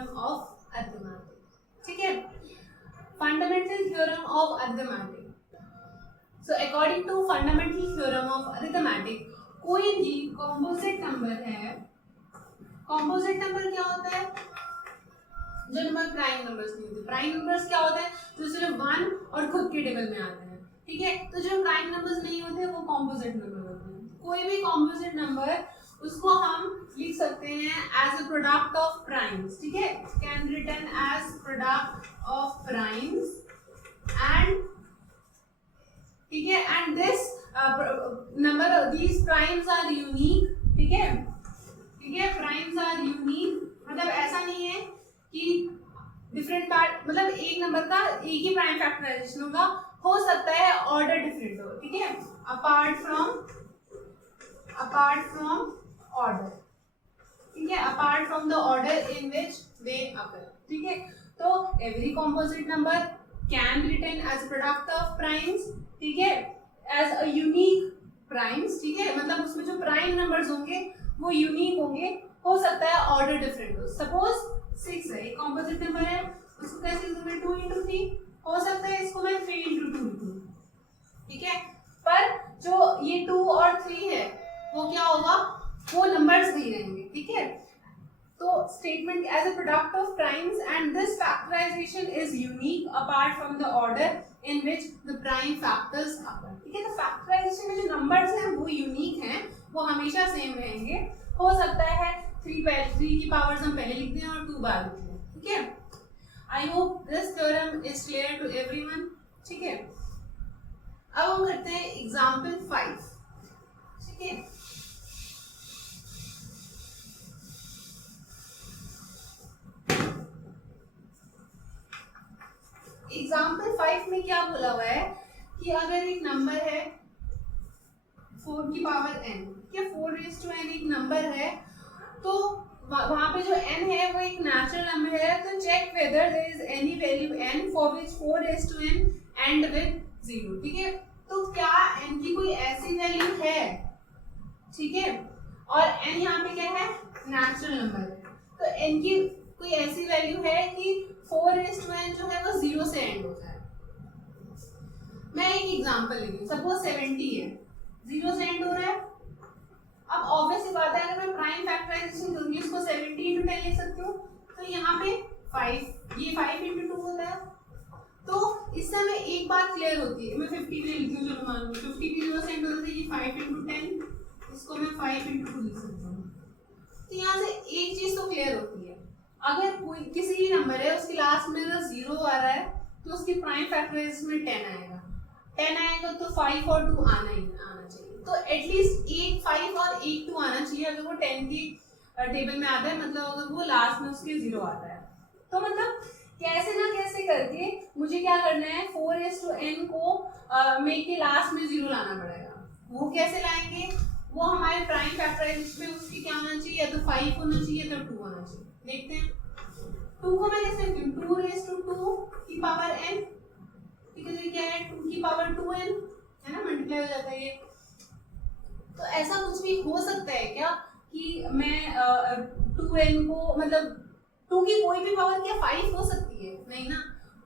Theorem of arithmetic. ठीक है, fundamental theorem of arithmetic. So according to fundamental theorem of arithmetic, कोई भी composite number है, composite number क्या होता है, जो नंबर प्राइम नंबर्स नहीं होते। प्राइम नंबर्स क्या होता है, जो सिर्फ 1 और खुद के टेबल में आते हैं। ठीक है, तो जो प्राइम नंबर्स नहीं होते वो कॉम्पोजिट नंबर होते हैं। कोई भी कॉम्पोजिट नंबर, उसको हम लिख सकते हैं as a product of primes. ठीक है, can written as product of primes and, ठीक है, and this number, these primes are unique. ठीक है, ठीक है, प्राइम्स आर यूनिक, मतलब ऐसा नहीं है कि डिफरेंट पार्ट, मतलब एक नंबर का एक ही प्राइम फैक्टराइजेशन होगा, हो सकता है ऑर्डर डिफरेंट हो। ठीक है, अपार्ट फ्रॉम ऑर्डर। ठीक है, apart from the order in which they occur. ठीक है, तो every composite number can written as product of primes. ठीक है, एज अ यूनिक प्राइम्स। ठीक है, मतलब उसमें जो प्राइम नंबर्स होंगे वो यूनिक होंगे, हो सकता है ऑर्डर डिफरेंट हो। सपोज 6 है, एक कॉम्पोजिट नंबर है, उसको कैसे लिखूं मैं, 2 into 3, हो सकता है इसको मैं 3 into 2 लिखूं। ठीक है, पर जो ये 2 और 3 है वो क्या होगा, वो नंबर्स नहीं रहेंगे। ठीक है, तो statement as a product of primes and this factorisation is unique apart from the order in which the prime factors occur. ठीक है, तो फैक्टराइजेशन में जो नंबर्स हैं वो यूनिक हैं, वो हमेशा सेम रहेंगे। हो सकता है 3 की पावर्स हम पहले लिख दें और 2 बाद लिख दें। ठीक है, I hope this theorem is clear to everyone. ठीक है, अब हम करते हैं एग्जाम्पल 5। ठीक है, एग्जाम्पल 5 में क्या बोला हुआ है कि अगर एक नंबर है 4 की पावर n, क्या 4 raised to n एक नंबर है, तो वहां पे जो n है वो एक नेचुरल नंबर है, तो check whether there is any value n for which 4 raised to n end with 0। ठीक है, तो क्या n की कोई ऐसी वैल्यू है, ठीक है, और n यहाँ पे क्या है, नेचुरल नंबर है, तो n की कोई ऐसी वैल्यू है कि 4 raised to n जो है वो 0 से एंड हो जाए। मैं एक एग्जांपल लेती हूँ, सपोज 70 है, 0 से एंड हो रहा है। अब ऑब्वियस सी बात है, अगर मैं प्राइम फैक्टराइजेशन करूंगी उसको 70 into 10 लिख सकती हूँ, तो यहाँ पे 5, ये 5 into 2 होता है। तो इससे हमें एक बात क्लियर होती है, मैं 50 ले लिखती हूँ, चलो मान लो 50 भी 0 से एंड होता है, ये 5 into 10, इसको मैं 5 into 2 लिख सकती हूँ। तो यहाँ से एक चीज तो क्लियर होती है, अगर कोई किसी भी नंबर है उसके लास्ट में अगर 0 आ रहा है तो उसकी प्राइम फैक्टराइजेशन में 10 आएगा, 10 आएगा तो 5 और 2 आना चाहिए, तो एटलीस्ट एक 5 और एक 2 आना चाहिए। अगर वो 10 की टेबल में आता है, मतलब अगर वो लास्ट में उसके 0 आता है, तो मतलब कैसे ना कैसे करके मुझे क्या करना है, 4 raised to n को में के लास्ट में 0 लाना पड़ेगा। वो कैसे लाएंगे, वो हमारे प्राइम फैक्टराइजेशन में उसकी क्या होना चाहिए, या तो 5 होना चाहिए या तो 2 होना चाहिए। देखते हैं 2 को मैं कैसे लिखती हूँ, 2 raised to 2 की पावर n, ठीक है, तो क्या है 2 की पावर 2n है ना, मल्टीप्लाई हो जाता है ये। तो ऐसा कुछ भी हो सकता है क्या कि मैं 2n को, मतलब 2 की कोई भी पावर क्या 5 हो सकती है, नहीं ना,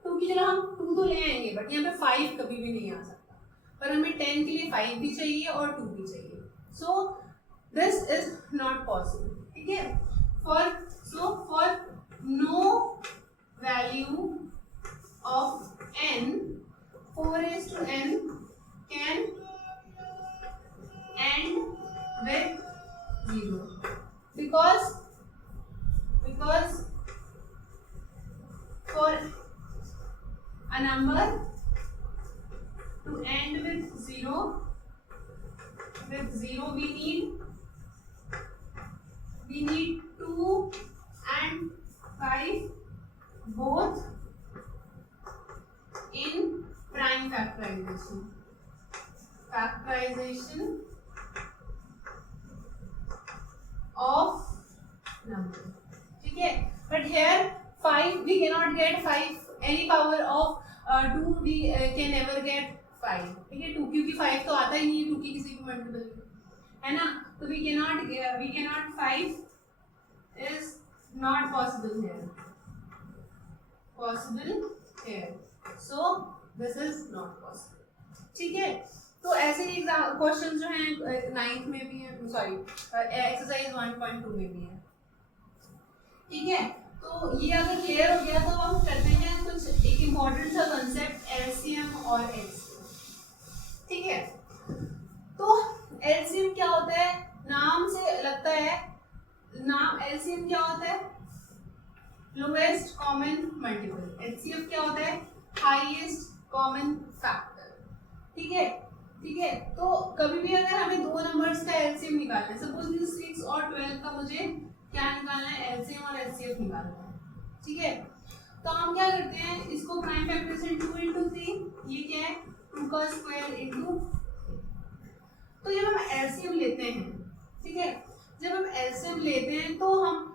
2 की जगह हम 2 तो ले आएंगे, बट यहाँ पे 5 कभी भी नहीं आ सकता, पर हमें 10 के लिए 5 भी चाहिए और 2 भी चाहिए, so this is not possible. ठीक है, for no value of n 4 raised to n can end with 0 because for a number to end with 0 we need 2 and 5 both in prime factorization of number. ठीक है, but here 5 we cannot get 5 any power of 2 we can never get 5। ठीक है, 2 क्योंकि 5 तो आता ही नहीं है 2 की किसी भी मल्टीपल है ना, तो we cannot 5 is not possible here, possible here, so this is not possible. ठीक है, तो ऐसे ही क्वेश्चन जो हैं 9th में भी है, सॉरी एक्सरसाइज 1.2 में भी है। ठीक है, तो ये अगर क्लियर हो गया तो हम करते हैं कुछ एक इम्पोर्टेंट सा कंसेप्ट एलसीएम और एचसीएम। ठीक है, तो एलसीएम क्या होता है, नाम से लगता है, नाम एलसीएम क्या होता है, लोएस्ट कॉमन मल्टीपल, एचसीएफ क्या होता है, हाईएस्ट कॉमन फैक्टर। ठीक है, ठीक है, तो कभी भी अगर हमें दो नंबर्स का एलसीएम निकालना है, सपोज 6 और 12 का मुझे क्या निकालना है, एलसीएम और एचसीएफ निकालना है। ठीक है, तो हम क्या करते हैं, इसको प्राइम फैक्टराइजेशन 2 into 3, ये क्या है 2 का स्क्वायर इंटू, तो जब हम एलसीएम लेते हैं, ठीक है, जब हम एलसीएम लेते हैं तो हम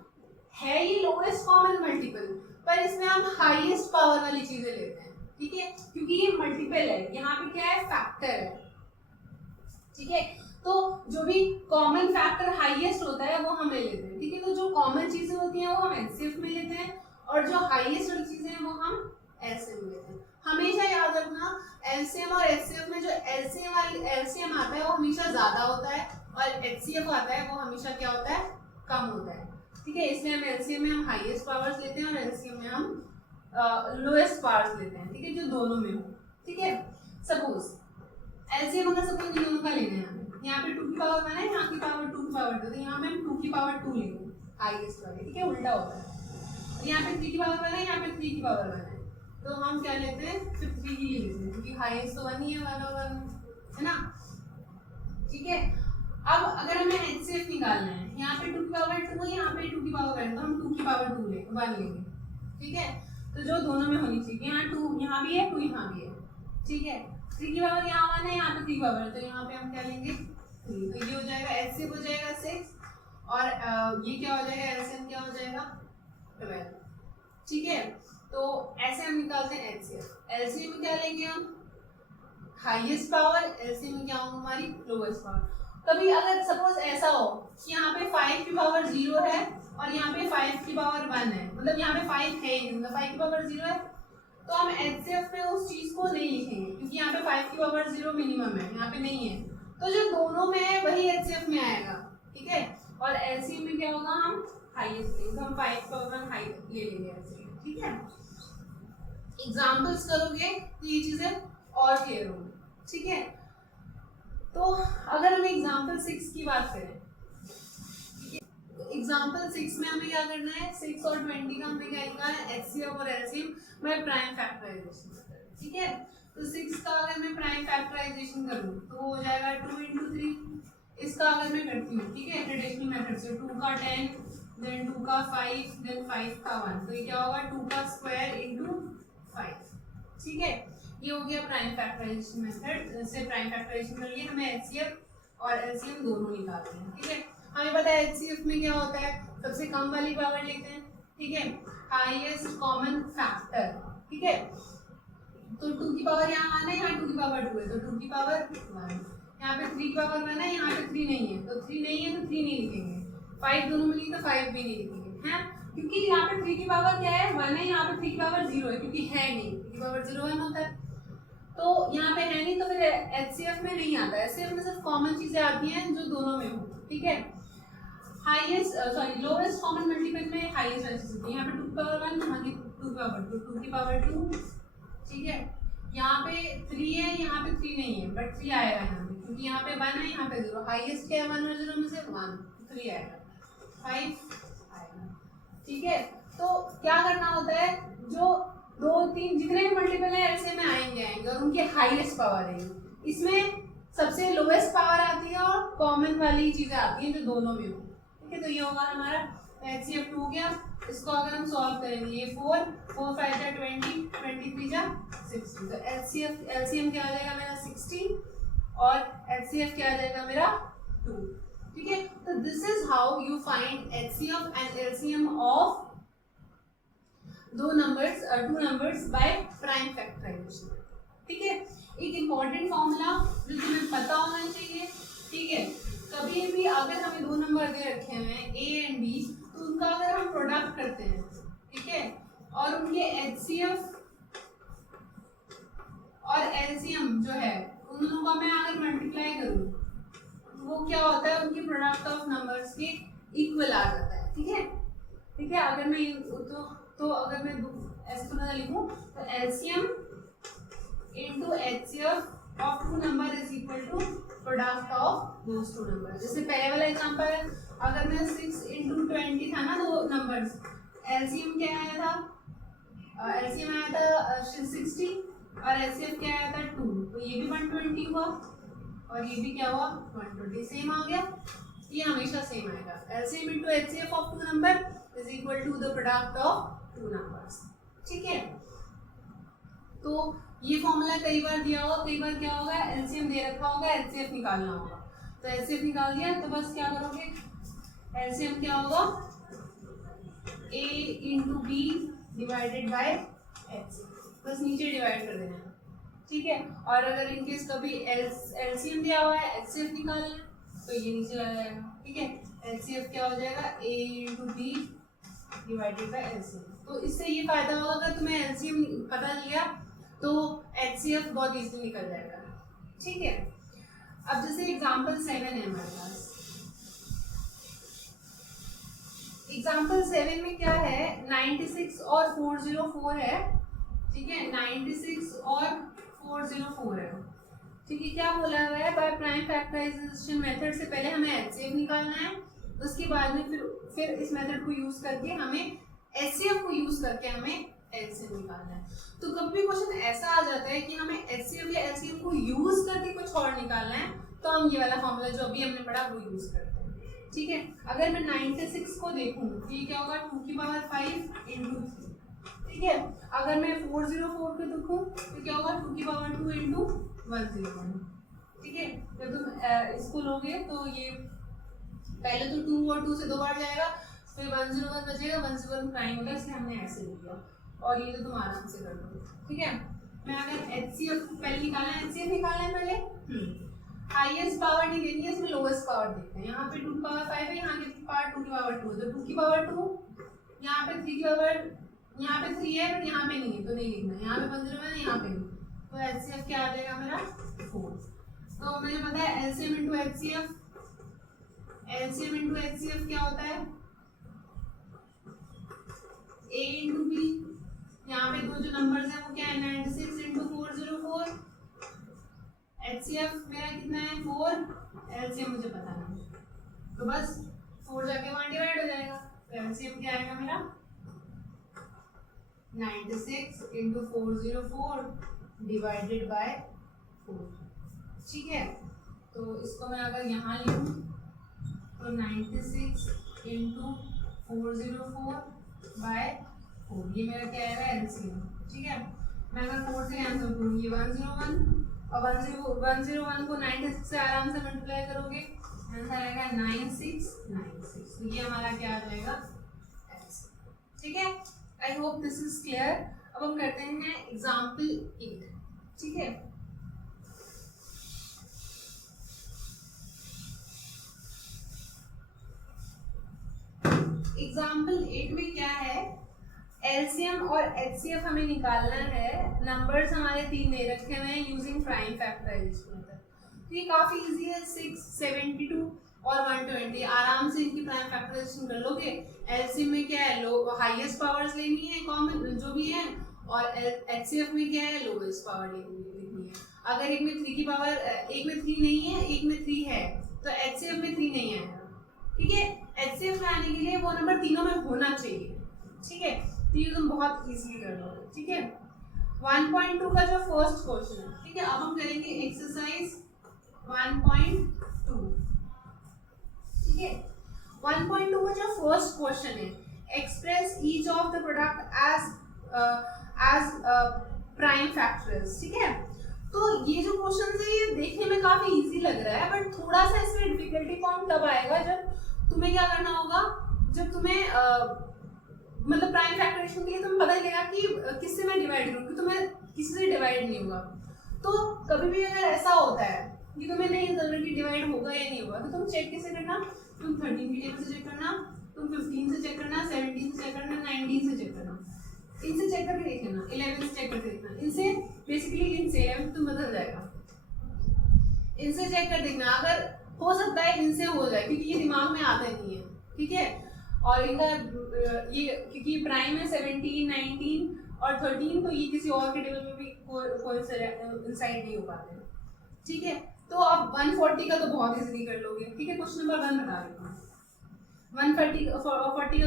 है ये लोएस्ट कॉमन मल्टीपल, पर इसमें हम हाईएस्ट पावर वाली चीजें लेते हैं। ठीक है, क्योंकि ये मल्टीपल है, यहाँ पे क्या है, फैक्टर है। ठीक है, तो जो भी कॉमन फैक्टर हाईएस्ट होता है वो हम ले लेते हैं। ठीक है, तो जो कॉमन चीजें होती हैं वो हम एचसीएफ में लेते हैं, और जो हाईएस्ट वाली चीजें हैं वो हम एलसीएम में लेते हैं। हमेशा याद रखना, एलसीएम और एचसीएफ में जो एलसीएम आता है वो हमेशा ज्यादा होता है, और एचसीएफ आता है वो हमेशा क्या होता है, कम होता है। ठीक है, इसलिए हम एलसीएम में हम हाईएस्ट पावर्स लेते हैं और एलसीएम में हम लोएस्ट पावर्स लेते हैं। ठीक है, जो दोनों में हो। ठीक है, सपोज एलसीएम अगर सपोज इन दोनों का लेना है, यहाँ पे 2 की पावर 1 है, यहाँ की पावर 2 की पावर 2, तो यहाँ पे हम 2 की पावर 2 लेंगे हाईएस्ट वाले। ठीक है, उल्टा होता है, यहाँ पे 3 की पावर 1 है, यहाँ पे 3 की पावर 1 है, तो हम क्या लेते हैं, फिर 3 ही लेते हैं, क्योंकि हाईएस्ट तो 1 ही है, 1 और 1 है ना। ठीक है, अब अगर हमें एचसीएफ निकालना है, यहाँ पे 2 की पावर 2 है, यहाँ पे 2 की पावर 1, तो हम 2 की पावर 2 1 लेंगे। ठीक है, तो जो दोनों में होनी चाहिए, यहाँ 2 यहाँ भी है, 2 यहाँ भी है। ठीक है, 3 की पावर यहाँ 1 है, यहाँ पे 3 की पावर है, तो यहाँ पे हम क्या लेंगे, 3, तो ये हो जाएगा एचसीएफ हो जाएगा 6, और ये क्या हो जाएगा, एलसीएम क्या हो जाएगा 12। ठीक है, तो ऐसे हम निकालते हैं एचसीएफ। एलसीएम में क्या लेंगे हम, हाईएस्ट पावर, एलसीएम में क्या होगा हमारी लोएस्ट पावर। कभी अगर सपोज ऐसा हो कि यहाँ पे 5 की पावर 0 है और यहाँ पे 5 की पावर 1 है, मतलब यहाँ पे 5 है ही, मतलब 5 की पावर 0 है, तो हम एचसीएफ में उस चीज को नहीं लिखेंगे, क्योंकि यहाँ पे 5 की पावर 0 मिनिमम है, यहाँ पे नहीं है, तो जो दोनों में है वही एचसीएफ में आएगा। ठीक है, और एलसीएम में क्या होगा, हम हाईएस्ट लेंगे, तो हम 5 की पावर 1 हाई ले लेंगे एलसीएम। ठीक है, एग्जांपल्स करोगे तो ये चीजें और क्लियर होंगी। ठीक है, तो अगर हम एग्जांपल 6 की बात करें, एग्जांपल 6 में हमें क्या करना है, 6 और 20 का हमें क्या निकालना है, एचसीएफ और एलसीएम बाय प्राइम फैक्टराइजेशन। ठीक है, तो 6 का अगर मैं प्राइम फैक्टराइजेशन करूं तो हो जाएगा 2 into 3। इसका अगर मैं करती हूँ, ठीक है, ट्रेडिशनल मेथड से, 2 का 10, देन 2 का 5, देन 5 का 1, तो ये क्या होगा 2 का स्क्वायर इंटू 5। ठीक है, ये हो गया प्राइम फैक्टराइजेशन मेथड से प्राइम फैक्टराइजेशन कर लिया, हमें एचसीएफ और एलसीएम दोनों निकालते हैं। ठीक है, हमें पता है एचसीएफ में क्या होता है, सबसे कम वाली पावर लेते हैं। ठीक है, हाईएस्ट कॉमन फैक्टर। ठीक है, तो 2 की पावर यहाँ 1 है, यहाँ 2 की पावर 2 है, तो 2 की पावर 1, यहाँ पे 3 की पावर 1 है, यहाँ पे 3 नहीं है, तो 3 नहीं है तो 3 नहीं लिखेंगे, 5 दोनों में लिखे तो 5 भी नहीं लिखेंगे, है, क्योंकि यहाँ पे 3 की पावर क्या है 1 है, यहाँ पे 3 की पावर 0 है, क्योंकि है नहीं, 3 की पावर 0 1 होता है, तो यहाँ पे है नहीं, तो फिर एचसीएफ में नहीं आता है। एचसीएफ में सिर्फ कॉमन चीजें आती हैं जो दोनों में हो। ठीक है, highest sorry lowest common multiple में हाईएस्ट चीज होती है, यहाँ पे 2 की पावर 1, यहाँ की 2 की पावर 2, 2 की पावर 2। ठीक है, यहाँ पे 3 है, यहाँ पे 3 नहीं है, बट 3 आएगा यहाँ पे, क्योंकि यहाँ पे 1 है, यहाँ पे 0, हाईएस्ट क्या है 1 और 0 में से 1, 3 आएगा, 5 आएगा। ठीक है, तो क्या करना होता है, जो 2 3 जितने भी मल्टीपल है ऐसे में आएंगे और उनकी हाईएस्ट पावर है, इसमें सबसे लोएस्ट पावर आती है और कॉमन वाली चीजें आती हैं जो दोनों में हो। ठीक है, तो ये होगा हमारा एचसीएफ 2 गया। इसको अगर हम सॉल्व करेंगे, ये 4 4 5 जा 20, 23 जा 60, तो एलसीएम क्या आ जाएगा मेरा 60 और एचसीएफ क्या आ जाएगा मेरा 2। ठीक है, तो this is how you find HCF and LCM of two numbers by prime factorization. ठीक है, एक इम्पॉर्टेंट फॉर्मूला जो तुम्हें पता होना चाहिए। ठीक है, कभी भी अगर हमें 2 नंबर दे रखे हुए हैं ए एंड बी, तो उनका अगर हम प्रोडक्ट करते हैं, ठीक है, और उनके HCF और LCM जो है उन दोनों का मैं अगर मल्टीप्लाई करूँ वो क्या होता है, उनके प्रोडक्ट ऑफ नंबर्स के इक्वल आ जाता है। ठीक है, ठीक है। अगर मैं तो अगर मैं ऐसे थोड़ा लिखूं तो LCM into HCF of two number is equal to product of those two number. जैसे पहले वाला एग्जांपल है, अगर मैं 6 into 20 था ना दो नंबर्स, LCM क्या आया था, LCM आया था 60 और LCF क्या आया था 2, तो ये भी 120 हुआ और ये भी क्या हुआ 120, सेम आ गया, ये हमेशा सेम आएगा। LCM into HCF of two number is equal to the product of two numbers। ठीक है, तो ये फॉर्मूला कई बार दिया होगा, कई बार क्या होगा LCM दे रखा होगा, HCF निकालना होगा, तो HCF निकाल दिया तो बस क्या करोगे, LCM क्या होगा A into B divided by HCF, बस नीचे डिवाइड कर देना है। ठीक है, और अगर इनकेस कभी LCM दिया हुआ है, HCF निकालना है तो ये नीचे आ जाएगा। ठीक है, LCF क्या हो जाएगा A into B divided by LCM। तो इससे ये फायदा होगा अगर तुम्हें LCM पता लिया तो HCF बहुत इजीली निकल जाएगा। ठीक है, अब जैसे एग्जांपल 7 है हमारे पास, एग्जांपल 7 में क्या है 96 और 404 है। ठीक है, 96 और 404 है। ठीक है, क्या बोला हुआ है, बाय प्राइम फैक्टराइजेशन मेथड से पहले हमें HCF निकालना है, उसके बाद में फिर इस मेथड को यूज करके हमें HCF को यूज करके हमें LCM निकालना है। तो कभी भी क्वेश्चन ऐसा आ जाता है कि हमें HCF या LCM को यूज करके कुछ और निकालना है, तो हम ये वाला फॉर्मूला जो अभी हमने पढ़ा वो यूज करते हैं। ठीक है, अगर मैं 96 को देखूं तो ये क्या होगा 2 की पावर 5 into 3। ठीक है, अगर मैं 404 को देखूं तो क्या होगा 2 की पावर 2 into 101। ठीक है, जब तुम इसको लोगे तो ये पहले तो 2 और 2 से 2 बार जाएगा, फिर 101 बचेगा, 101 प्राइम होगा, इसलिए हमने ऐसे लिया और ये तो तुम आराम से कर लो। ठीक है, मैं अगर HCF पहले निकालना है, HCF निकालना है पहले, हाईएस्ट पावर नहीं देनी है, इसमें लोएस्ट पावर देखते हैं। यहाँ पे 2 की पावर 5 है, यहाँ की पावर 2 की पावर 2 है, तो 2 की पावर 2, यहाँ पे 3 की पावर, यहाँ पे 3 है बट यहाँ पे नहीं है तो नहीं लिखना, यहाँ पे 101 है, यहाँ पे नहीं, तो HCF क्या आ जाएगा मेरा 4। तो मुझे पता है LCM into HCF, LCM into HCF क्या होता है A into B, यहाँ पे दो जो नंबर्स हैं वो क्या है 96 into 404, HCF मेरा कितना है 4, LCM मुझे पता नहीं, तो बस 4 जाके वहाँ डिवाइड हो जाएगा, तो LCM क्या आएगा मेरा 96 into 404 डिवाइडेड बाय 4। ठीक है, तो इसको मैं अगर यहाँ लिखूँ तो 96 into 404 बाय 4, ये मेरा क्या आएगा LCM। ठीक है, मैं अगर 4 से कैंसिल करूँ ये 101 और 101 को 96 से आराम से मल्टीप्लाई करोगे, आंसर आएगा 9696, तो ये हमारा क्या आ जाएगा LCM। ठीक है, I hope this is clear. अब हम करते हैं एग्जाम्पल 8। ठीक है, एग्जाम्पल 8 में क्या है, LCM और HCF हमें निकालना है, नंबर्स हमारे 3 दे रखे हुए हैं यूजिंग प्राइम फैक्टराइजेशन मेथड। तो ये काफी इजी है, 6, 72 और 120 आराम से इनकी प्राइम फैक्टराइजेशन कर लोगे। LCM में क्या है लो हाईएस्ट पावर्स लेनी है कॉमन जो भी है, और HCF में क्या है लोवेस्ट पावर लिखनी है। अगर एक में 3 की पावर, एक में 3 नहीं है, एक में 3 है, तो HCF में 3 नहीं आएगा। ठीक है, HCF में आने के लिए वो नंबर तीनों में होना चाहिए। ठीक है, तो ये तुम बहुत इजीली कर लोगे। ठीक है, 1.2 का जो फर्स्ट क्वेश्चन है, ठीक है, अब हम करेंगे एक्सरसाइज 1.2। ठीक है, 1.2 का जो फर्स्ट क्वेश्चन है, express each of the product as prime factors. ठीक है, तो ये जो क्वेश्चन है ये देखने में काफी इजी लग रहा है, बट थोड़ा सा इसमें डिफिकल्टी पॉइंट तब आएगा जब तुम्हें क्या करना होगा, जब तुम्हें मतलब प्राइम फैक्टराइजेशन के लिए तुम्हें पता चलेगा कि किससे मैं डिवाइड करूँ, तुम्हें किसी से डिवाइड नहीं होगा। तो कभी भी अगर ऐसा होता है कि तुम्हें नहीं पता कि डिवाइड होगा या नहीं होगा, तो तुम चेक कैसे करना, तुम 13 की टेबल से चेक करना, तुम 15 से चेक करना, 17 से चेक करना, 19 से चेक करना, इनसे चेक करके देख लेना, 11 से चेक करके देखना, इनसे बेसिकली इनसे तुम बदल जाएगा, इनसे चेक कर देखना, अगर हो सकता है इनसे हो जाए क्योंकि ये दिमाग में आता नहीं है, ठीक है। और इनका ये क्योंकि प्राइम है 17, 19 और 13, तो ये किसी और के टेबल में भी कोई इंसाइड नहीं हो पाते, ठीक है। तो अब 140 का तो बहुत इजीली कर लोगे, ठीक है। क्वेश्चन नंबर 1 बता रही हूँ, 140 का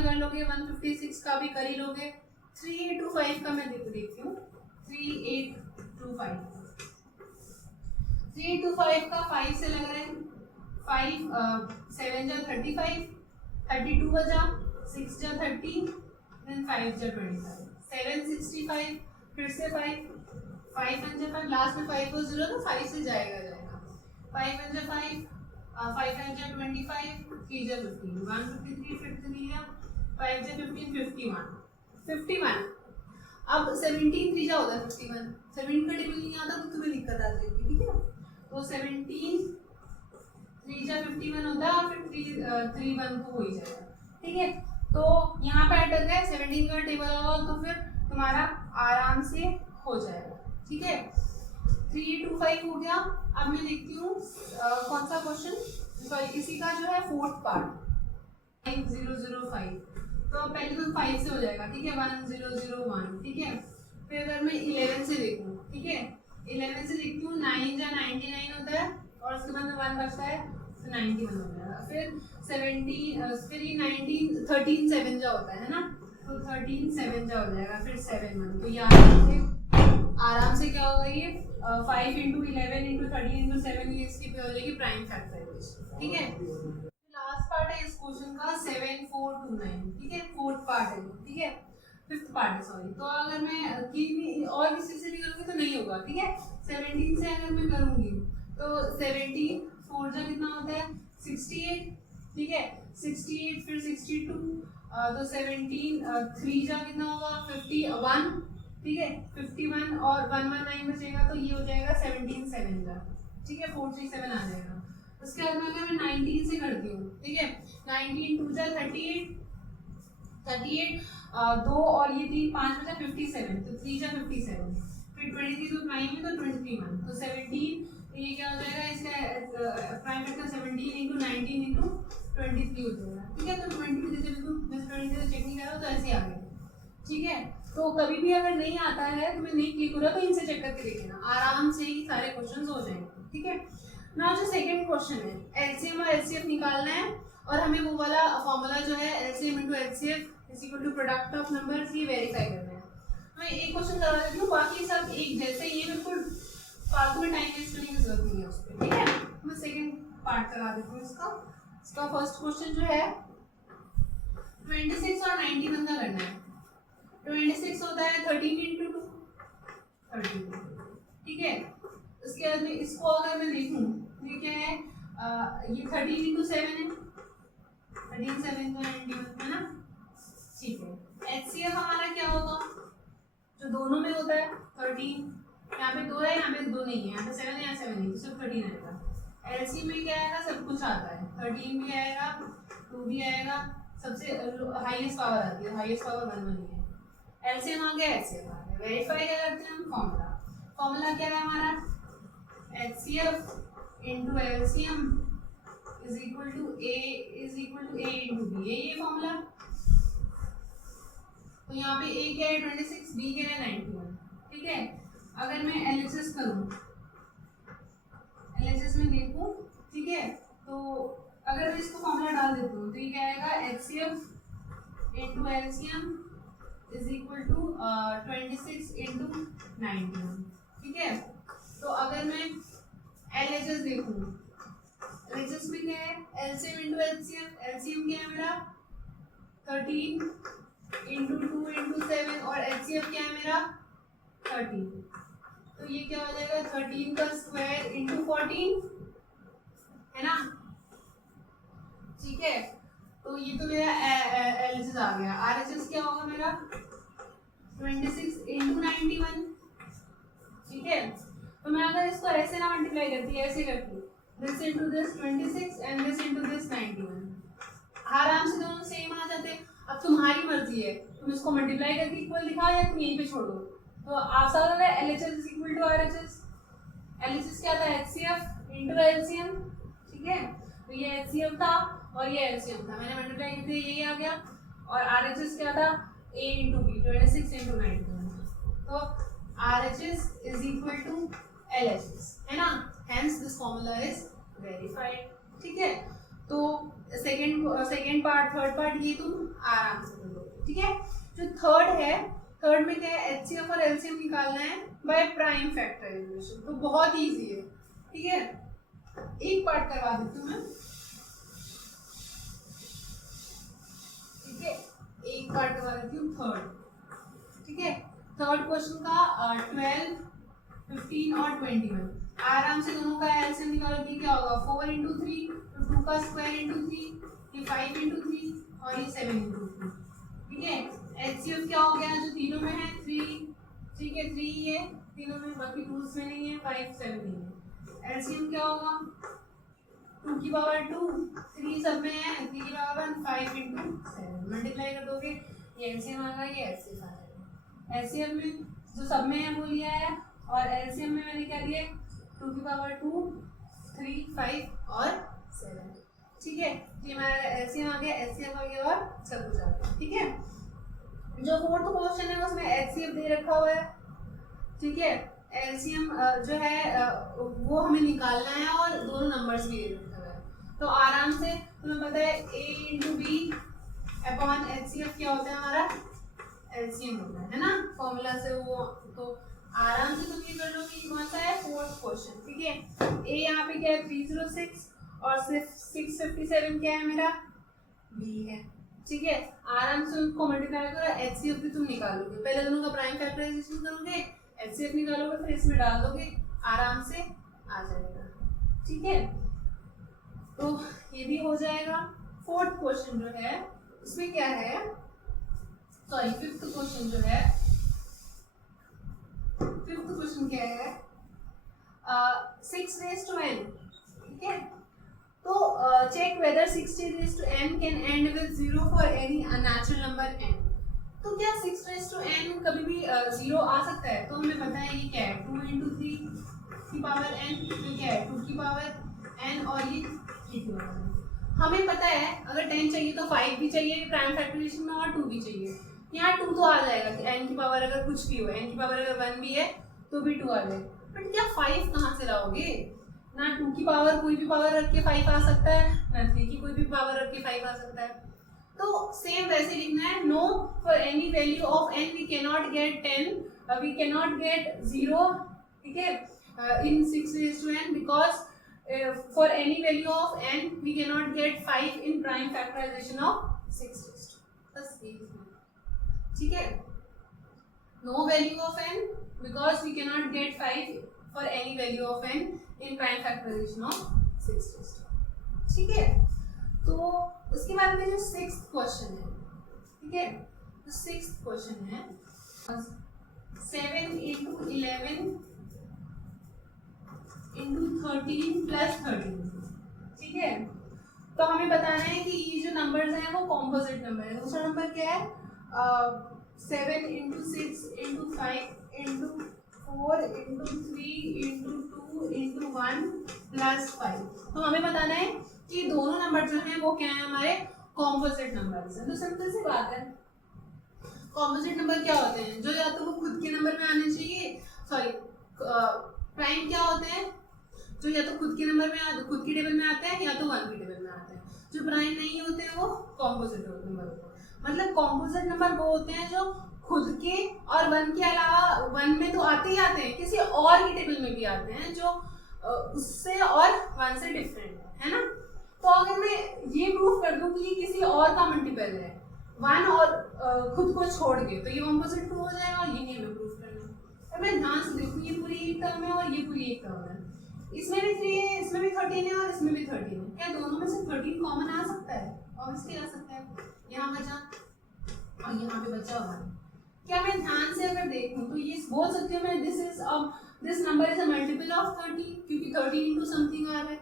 कर लोगे, 156 का भी कर ही लोगे, 3825 का मैं देखती हूँ, 3825 3825 का 5 से लग रहा है, 5 7 जा 35, 32 बजा, 6 जा 30, देन 5 जा 25, 765, फिर से 5 5 1 जा 5, लास्ट में 5 को 0 तो 5 से जाएगा 5 1 जा 5, 5 1 जा 25, 3 जा 15, 153, फिर 3 जा 5 जा 15, 51 अब 17 3 जा होता है 51, 17 का टेबल नहीं आता तो तुम्हें दिक्कत आ जाएगी, ठीक है। तो 17 3 जा 51 होता है, फिर 31 को हो ही जाएगा, ठीक है। तो यहाँ पे अटक गए, 17 का टेबल होगा तो फिर तुम्हारा आराम से हो जाएगा, ठीक है। 325 हो गया। अब मैं देखती हूँ कौन सा क्वेश्चन, सॉरी इसी का जो है 4th पार्ट 5005, तो पहले तो 5 से हो जाएगा, ठीक है, 1001, ठीक है। फिर अगर मैं 11 से देखूँ, ठीक है, 11 से देखती हूँ, 9 जा 99 होता है और उसके बाद में 1 बचता है तो 91 हो जाएगा, फिर 17 फिर 19 13 7 जा होता है ना, तो 13 7 जा हो जाएगा, फिर 7 1, तो ये आराम से क्या होगा, ये 5 इंटू 11 इंटू 13 इंटू 7, ये इसकी पे हो जाएगी प्राइम फैक्टराइजेशन, ठीक है। लास्ट पार्ट है इस क्वेश्चन का 7429, ठीक है, 4th पार्ट है, ठीक है, 5th पार्ट है, सॉरी। तो अगर मैं और किसी से भी करूँगी तो नहीं होगा, ठीक है। 17 से अगर मैं करूँगी तो 17 4 जा कितना होता है 68, ठीक है, 68 फिर 62, तो 17 3 जा कितना होगा 51, ठीक है, 51 और 119 बचेगा तो ये हो जाएगा 17 7 जा, ठीक है, 437 आ जाएगा। उसके बाद में अगर मैं 19 से करती हूँ, ठीक है, 19 2 जा 38 2 और ये 3 5 बचा 57, तो 3 जा 57, फिर 23 तो प्राइम है तो 23 1, तो 17, ये क्या हो जाएगा, इसका प्राइम फैक्टर 17 इंटू 19 इंटू 23 हो जाएगा, ठीक है। तो 20 जैसे बिल्कुल मैं 20 से चेक नहीं कर रहा हूँ तो ऐसे आ गया, ठीक है। तो कभी भी अगर नहीं आता है, तुम्हें नहीं क्लिक हो रहा तो इनसे चेक करके देख लेना, आराम से ही सारे क्वेश्चंस हो जाएंगे, ठीक है। नाउ जो सेकंड क्वेश्चन है, एलसीएम और एचसीएफ निकालना है और हमें वो वाला फॉर्मूला जो है LCM into HCF is equal to product of numbers, ये वेरीफाई करना है। मैं एक क्वेश्चन करवा देती हूँ, बाकी सब एक जैसे, ये बिल्कुल फालतू में टाइम वेस्ट करने की जरूरत नहीं है उस पर, ठीक है। मैं सेकंड पार्ट करा देती हूँ इसका फर्स्ट क्वेश्चन जो है 26 और 91 का करना है। 26 होता है 13 इंटू 2 32, ठीक है। उसके बाद में इसको अगर मैं देखूं, ये क्या है, ये 13 इंटू 7 है, 13 7 तो 91 है ना, ठीक है। एचसीएफ हमारा क्या होगा, जो दोनों में होता है 13, यहाँ पे 2 है, यहाँ पे 2 नहीं है, यहाँ पे 7 है, यहाँ 7 नहीं, तो सिर्फ 13 आएगा। एलसी में क्या आएगा, सब कुछ आता है, 13 भी आएगा, 2 भी आएगा, सबसे हाईएस्ट पावर आती है, हाईएस्ट पावर 1 1 ही है। एलसीएम आ गया, एचसीएफ आ गया। वेरीफाई क्या करते हैं हम, फॉर्मूला क्या है हमारा, HCF into LCM is equal to A into B, ये फॉर्मूला। तो यहाँ पे A क्या है 26, B क्या है 91, ठीक है। अगर मैं LHS करूँ, LHS में देखूँ, ठीक है, तो अगर मैं इसको फॉर्मूला डाल देती हूँ तो ये क्या आएगा, HCF into LCM is equal to 26 into 91, ठीक है। तो अगर मैं LHS देखूँ, LHS में क्या है, LCM into HCF, LCM क्या है मेरा 13 into 2 into 7 और HCF क्या है मेरा 13, तो ये क्या हो जाएगा 13 का स्क्वायर into 14 है ना, ठीक है। तो ये तो मेरा LHS आ गया। RHS क्या होगा मेरा 26 into 91, ठीक है। तो मैं अगर इसको ऐसे ना मल्टीप्लाई करती, ऐसे करती, this into this 26 and this into this 91, आराम से दोनों सेम आ जाते हैं। अब तुम्हारी मर्जी है, तुम इसको मल्टीप्लाई करके इक्वल दिखाओ या तुम यहीं पे छोड़ो। तो आप सब LHS is equal to RHS। LHS क्या था, HCF इंटू LCM, ठीक है। तो ये HCF था और ये LCM था, मैंने मल्टीप्लाई किया यही आ गया। और RHS क्या था, A इंटू B, 26 इंटू 91। तो RHS is equal to LHS, है ना। Hence this formula is verified, ठीक है। तो सेकेंड पार्ट, थर्ड पार्ट ये तुम आराम से कर लो, ठीक है। जो थर्ड है, थर्ड में क्या है, HCF और LCM निकालना है बाय प्राइम फैक्टराइजेशन। तो बहुत इजी है, ठीक है। एक पार्ट करवा देती हूँ मैं, ठीक है। एक पार्ट करवा देती हूँ थर्ड, ठीक है। थर्ड क्वेश्चन का 12, 15 और 21 आराम से दोनों का एलसीएम निकालोगे, क्या होगा 4 इंटू 3, तो 2 का स्क्वायर इंटू 3, ये 5 इंटू 3 और ये 7 इंटू 3, ठीक है। एचसीएफ क्या हो गया, जो तीनों में है 3, ठीक है 3 ये तीनों में, बाकी 2 में नहीं है, 5 7 नहीं है। एलसीएम क्या होगा 2 की पावर 2, 3 सब में है, 3 की पावर 1, 5 इंटू 7 मल्टीप्लाई कर दोगे, ये एलसीएम आएगा, ये एचसीएफ आएगा। एचसीएफ में जो सब में है वो लिया है और एलसीएम में मैंने क्या लिया 2 की पावर 2, 3, 5 और 7, ठीक है। ये हमारा एलसीएम आ गया, एचसीएफ आ गया और सब कुछ आ गया, ठीक है। जो फोर्थ क्वेश्चन है उसमें एचसीएफ दे रखा हुआ है, ठीक है। एलसीएम जो है वो हमें निकालना है और दोनों नंबर्स भी दे रखा हुआ है। तो आराम से तुम्हें पता है a into B upon HCF क्या होता है हमारा एलसीएम होता है ना, फॉर्मूला से वो। तो आराम से तुम ये कर लो कि कौन सा है फोर्थ क्वेश्चन, ठीक है। ए यहाँ पे क्या है 306 और 657 क्या है मेरा बी है, ठीक है। आराम से उनको मल्टीप्लाई करो, एचसीएफ भी तुम निकालोगे, पहले दोनों का प्राइम फैक्टराइजेशन करोगे, एचसीएफ निकालोगे, फिर इसमें डाल दोगे, आराम से आ जाएगा, ठीक है। तो ये भी हो जाएगा। फोर्थ क्वेश्चन जो है उसमें क्या है, सॉरी फिफ्थ क्वेश्चन जो है, फिफ्थ क्वेश्चन क्या है 6 raised to n, ठीक है। तो check whether 60 raised to n can end with 0 for any unnatural number n। तो क्या 6 raised to n कभी भी 0 आ सकता है, तो हमें पता है ये क्या है 2 इंटू 3 की पावर n, तो क्या है 2 की पावर n और ये 3 की पावर n। हमें पता है अगर 10 चाहिए तो 5 भी चाहिए प्राइम फैक्टराइजेशन में और 2 भी चाहिए। यहाँ 2 तो आ जाएगा कि n की पावर अगर कुछ भी हो, n की पावर अगर 1 भी है तो भी 2 आ जाएगा। बट क्या 5 कहाँ से लाओगे, ना 2 की पावर कोई भी पावर रख के 5 आ सकता है, ना 3 की कोई भी पावर रख के 5 आ सकता है। तो सेम वैसे लिखना है, no for any value of n we can not get 10, we can not get 0, ठीक है, in 6 raised to n because for any value of n we cannot get 5 in prime factorization of 6 raised to, बस ये लिखना, ठीक है। No value of n because we cannot get 5 for any value of n in prime factorization of 6 raised to, ठीक है। तो उसके बाद में जो सिक्स्थ क्वेश्चन है, ठीक है, जो सिक्स्थ क्वेश्चन है 7 इंटू 11 इंटू 13 प्लस 13, ठीक है। तो हमें बताना है कि ये जो नंबर्स हैं वो कॉम्पोजिट नंबर है। दूसरा नंबर क्या है 7 into 6 into 5 into 4 into 3 into 2 into 1 plus 5। तो हमें बताना है कि दोनों नंबर जो हैं वो क्या है हमारे कॉम्पोजिट नंबर्स हैं। तो सिंपल सी बात है, कॉम्पोजिट नंबर क्या होते हैं, जो या तो वो खुद के नंबर में आने चाहिए, सॉरी प्राइम क्या होते हैं जो या तो खुद के नंबर में खुद की टेबल में आते हैं या तो 1 की टेबल में आते हैं। जो प्राइम नहीं होते हैं वो कॉम्पोजिट नंबर होते हैं। मतलब कॉम्पोजिट नंबर वो होते हैं जो खुद के और 1 के अलावा 1 में तो आते ही आते हैं, किसी और की टेबल में भी आते हैं जो उससे और 1 से डिफरेंट है ना। तो अगर मैं ये प्रूफ कर दूं कि ये किसी और का मल्टीपल है 1 और खुद को छोड़ के, तो ये कॉम्पोजिट प्रूफ हो जाएगा और ये हमें प्रूफ करना है। अब मैं ध्यान से देखूं, ये पूरी एक टर्म है और ये पूरी एक टर्म है, इसमें भी 3 है, इसमें भी 13 है और इसमें भी 13 है। क्या दोनों में से 13 कॉमन आ सकता है? ऑब्वियसली आ सकता है। यहाँ बचा और यहाँ पे बचा 1। क्या मैं ध्यान से अगर देखूं तो ये बोल सकती हूँ मैं this number is a multiple of 30 क्योंकि 13 इंटू समथिंग आ रहा है।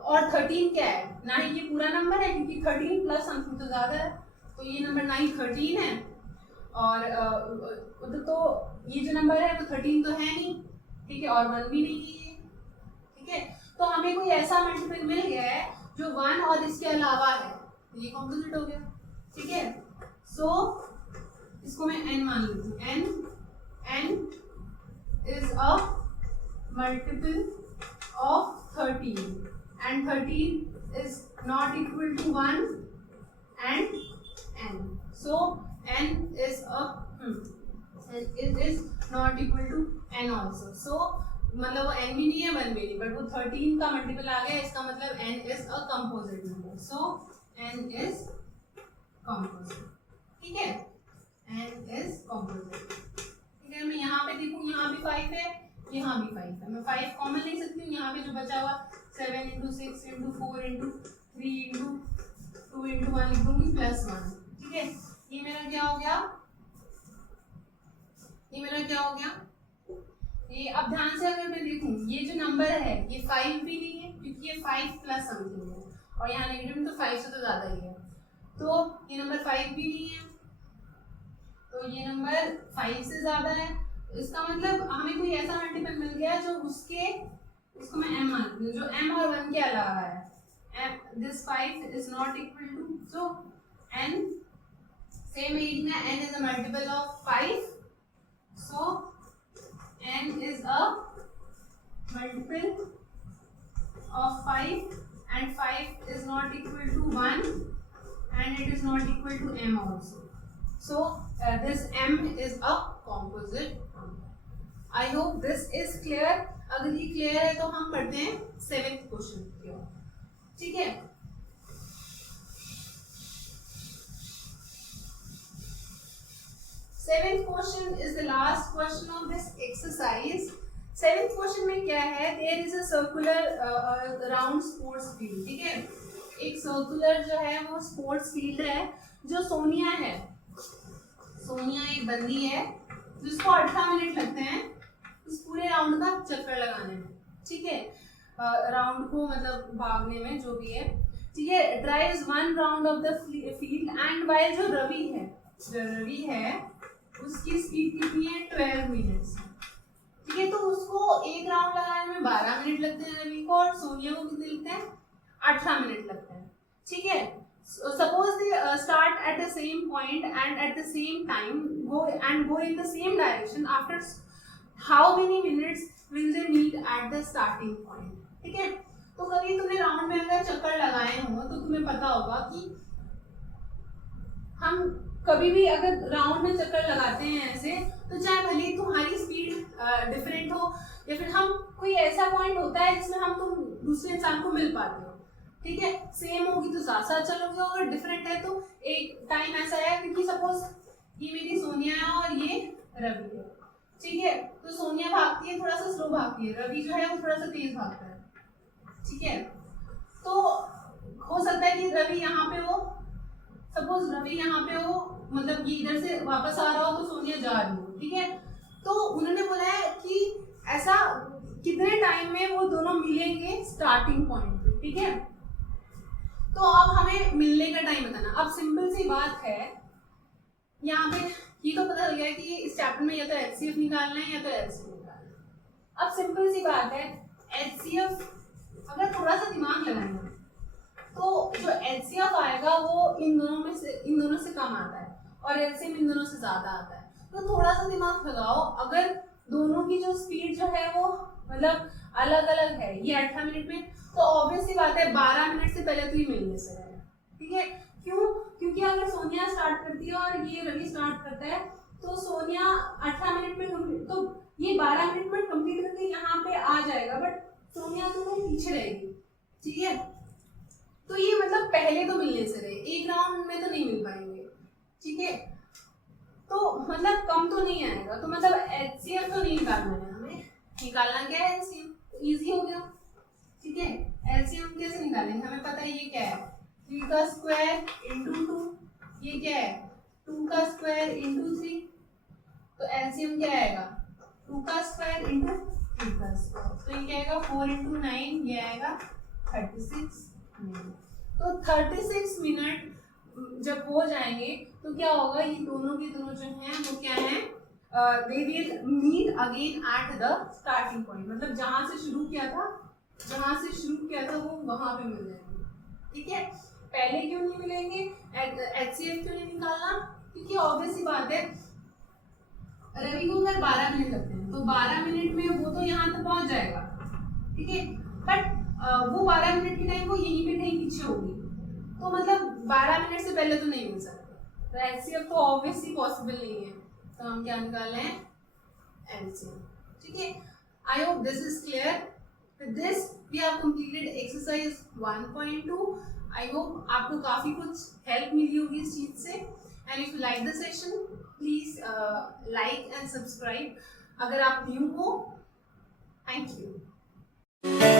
और 13 क्या है, ना ही ये पूरा नंबर है क्योंकि 13 प्लस समथिंग तो ज्यादा है, तो ये नंबर ना ही 13 है और तो ये जो नंबर है वो 13 तो है नहीं, ठीक है, और 1 भी नहीं है ये, ठीक है। तो हमें कोई ऐसा मल्टीपल मिल गया है जो 1 और इसके अलावा है, तो ये कॉम्पोजिट हो गया, ठीक है। सो इसको मैं n मान लेती हूँ, n is a multiple of 13 and 13 is not equal to 1 and n. So n is not equal to n also. So मतलब वो n भी नहीं है 1 भी नहीं, बट वो 13 का मल्टीपल आ गया, इसका मतलब n is a composite number. So n is composite, ठीक है, n is composite, ठीक है। मैं यहाँ पे देखूँ, यहाँ भी 5 है, यहाँ भी 5 है, मैं 5 कॉमन ले सकती हूँ, यहाँ पे जो बचा हुआ 7 into 6 into 4 into 3 into 2 into 1 लिख दूंगी प्लस 1, ठीक है। ये मेरा क्या हो गया, ये मेरा क्या हो गया, ये अब ध्यान से अगर मैं देखूं, ये जो नंबर है ये 5 भी नहीं है क्योंकि ये 5 प्लस समथिंग है और यहाँ नेगेटिव में तो 5 से तो ज्यादा ही है, तो ये नंबर 5 भी नहीं है, तो ये नंबर 5 से ज्यादा है, इसका मतलब हमें कोई ऐसा मल्टीपल मिल गया जो उसके, इसको मैं m मानती हूँ, जो m और 1 के अलावा है, this 5 is not equal to, so n same ही लिखना है, n is a multiple of 5, so n is a multiple of 5 and 5 is not equal to 1 and it is not equal to m also, so this m is a composite number. I hope this is clear. अगर ये clear है तो हम पढ़ते हैं 7th question की ओर, ठीक है। Seventh question is the last question of this exercise. 7th question में क्या है, there is a circular round sports field, ठीक है, एक सर्कुलर जो है वो स्पोर्ट्स फील्ड है, जो सोनिया है, सोनिया एक बंदी है जिसको 18 मिनट लगते हैं इस पूरे राउंड का चक्कर लगाने में, ठीक है, राउंड को मतलब भागने में जो भी है, ठीक है। Drives 1 round of the field and while जो रवि है उसकी स्पीड कितनी है 12 मिनट्स, ठीक है। तो उसको एक राउंड लगाने में 12 मिनट लगते हैं रवि को, और सोनिया को कितने लगते हैं 18 मिनट लगते हैं, ठीक है। Suppose they start at the same point and at the same time go in the same direction. After how many minutes will they meet at the starting point? ठीक है। तो कभी तुमने राउंड में अगर चक्कर लगाए हो तो तुम्हें पता होगा कि हम कभी भी अगर राउंड में चक्कर लगाते हैं ऐसे, तो चाहे भले ही तुम्हारी स्पीड डिफरेंट हो या फिर हम कोई ऐसा पॉइंट होता है जिसमें हम तुम दूसरे इंसान को मिल पाते हो, ठीक है, सेम होगी तो साथ साथ चलोगे, अगर डिफरेंट है तो एक टाइम ऐसा है, क्योंकि सपोज ये मेरी सोनिया है और ये रवि है, ठीक है। तो सोनिया भागती है थोड़ा सा स्लो भागती है, रवि जो है वो थोड़ा सा तेज भागता है, ठीक है। तो हो सकता है कि रवि यहाँ पे हो, सपोज रवि यहाँ पे हो, मतलब ये इधर से वापस आ रहा हो तो सोनिया जा रही हो, ठीक है। तो उन्होंने बोला है कि ऐसा कितने टाइम में वो दोनों मिलेंगे स्टार्टिंग पॉइंट पे, ठीक है। तो अब हमें मिलने का टाइम बताना। अब सिंपल सी बात है, यहाँ पे ये तो पता चल गया कि इस चैप्टर में या तो HCF निकालना है या तो LCM निकालना है। अब सिंपल सी बात है, HCF अगर थोड़ा सा दिमाग लगाएंगे तो जो HCF आएगा वो इन दोनों से कम आता है और LCM इन दोनों से ज्यादा आता है। तो थोड़ा सा दिमाग लगाओ, अगर दोनों की जो स्पीड जो है वो मतलब अलग अलग है, ये 18 मिनट में, तो ऑब्वियस सी बात है 12 मिनट से पहले तो ये मिलने से रहेगा, ठीक है। क्यों? क्योंकि अगर सोनिया स्टार्ट करती है और ये रवि स्टार्ट करता है तो सोनिया 18 मिनट में, तो ये 12 मिनट में कंप्लीट करके यहाँ पे आ जाएगा, बट सोनिया तो कहीं पीछे रहेगी, ठीक है। तो ये मतलब पहले तो मिलने से रहे, एक राउंड में तो नहीं मिल पाएंगे, ठीक है। तो मतलब कम तो नहीं आएगा, तो मतलब HCF तो नहीं निकालना है हमें, निकालना क्या है LCM, इजी हो गया, ठीक है। LCM कैसे निकालेंगे, हमें पता है ये क्या है 3 का स्क्वायर इंटू 2, ये क्या है 2 का स्क्वायर इंटू 3, तो LCM क्या आएगा 2 का स्क्वायर इंटू 3 का स्क्वायर, तो ये क्या आएगा 4 इंटू 9, ये आएगा 36 मिनट। तो 36 मिनट जब हो जाएंगे तो क्या होगा, ये दोनों के दोनों जो हैं वो क्या है, they will meet again at the starting point, मतलब जहां से शुरू किया था वो वहां पे मिल जाएंगे। ठीक है, पहले क्यों नहीं मिलेंगे, HCF क्यों नहीं निकालना, क्योंकि ऑब्वियस सी बात है रवि को अगर 12 मिनट लगते हैं तो 12 मिनट में वो तो यहाँ तक पहुंच जाएगा। ठीक है, बट वो 12 मिनट की टाइम वो यहीं पे कहीं पीछे होगी, तो मतलब 12 मिनट से पहले तो नहीं मिल सकता, तो HCF तो ऑब्वियसली पॉसिबल नहीं है, तो हम क्या निकाल रहे हैं, LCM। ठीक है, I hope this is clear. With this we have completed exercise 1.2. I hope आपको काफी कुछ हेल्प मिली होगी इस चीज से, and if you like the session please like and subscribe अगर आप न्यू हो। Thank you.